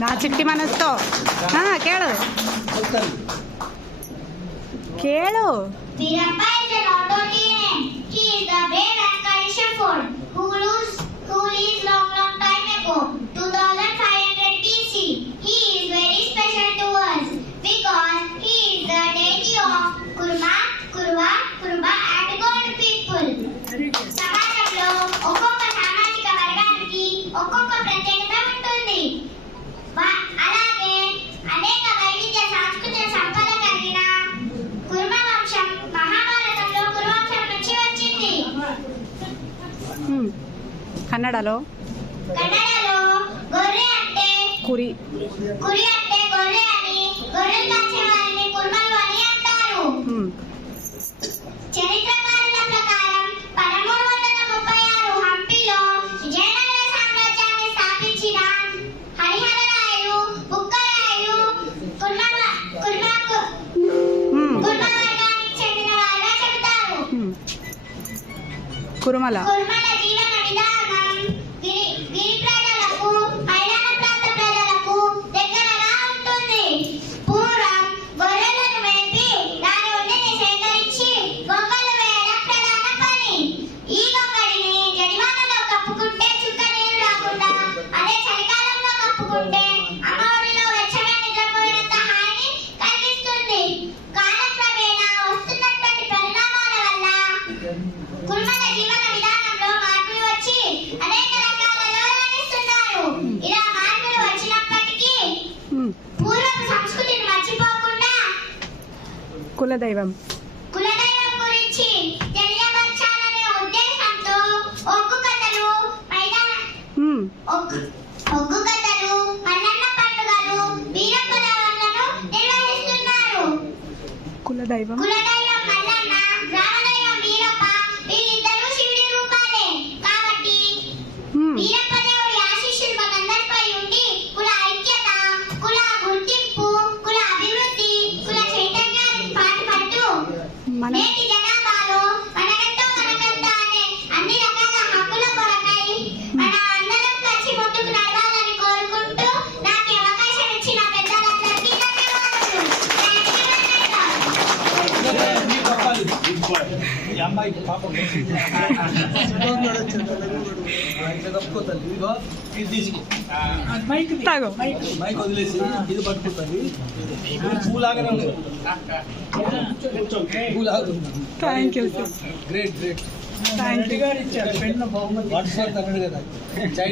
నా చిట్టి మనసుతో. కేಳು కేಳು కన్నడలో కురి. Kurumala. Kurumala కుటుంబ జీవన విధానంలో మార్పులు వచ్చి అనేక ఇలా మార్పులు వచ్చినప్పటికీ పూర్వపు సంస్కృతిని మర్చిపోకుండా కులదైవం. కులదైవం గురించి తెలియపరచాలనే ఉద్దేశంతో కథలు కథలు పండుగలు నిర్వహిస్తున్నారు. కులదైవం. కులదైవం మనం అమ్మాయికి పాపం కప్పుకోతుంది ఇది తీసుకో మైక్ మైక్ వదిలేసి ఇది పట్టుకుంటుంది పూలాగానే థ్యాంక్ యూ గ్రేట్ గ్రేట్ గారు. ఇచ్చారు వాట్సాప్ అన్నాడు కదా